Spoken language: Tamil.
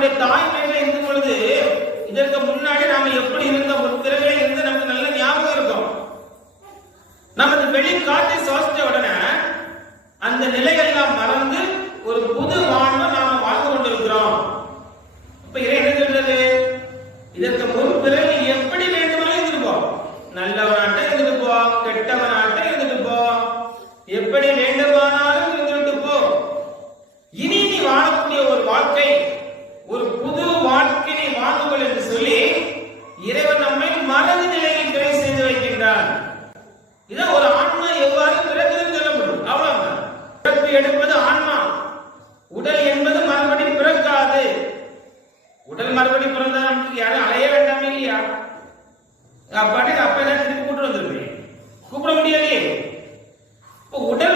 நம்முடைய தாய் மேல இருக்கும் பொழுது இதற்கு முன்னாடி நாம எப்படி இருந்தோம்? ஒரு பிறவியா இருந்து நமக்கு நல்ல ஞாபகம் இருக்கும். நமது வெளிக்காட்டை சுவாசித்த உடனே அந்த நிலையெல்லாம் மறந்து ஒரு புது வாழ்வை நாம வாழ்ந்து கொண்டிருக்கிறோம். இப்ப இறை என்ன சொல்றது? இதற்கு முன் இதான் ஒரு ஆன்மா எவ்வாறு பிறகுன்னு சொல்ல முடியும். அவ்வளவுதான். பிறப்பு எடுப்பது ஆன்மா. உடல் என்பது மறுபடி பிறக்காது. உடல் மறுபடி பிறந்தா நமக்கு யாரும் அலைய வேண்டாமே இல்லையா? அப்பாட்டுக்கு அப்பா தான் திருப்பி கூப்பிட்டு வந்துருவேன் கூப்பிட முடியாதே. உடல்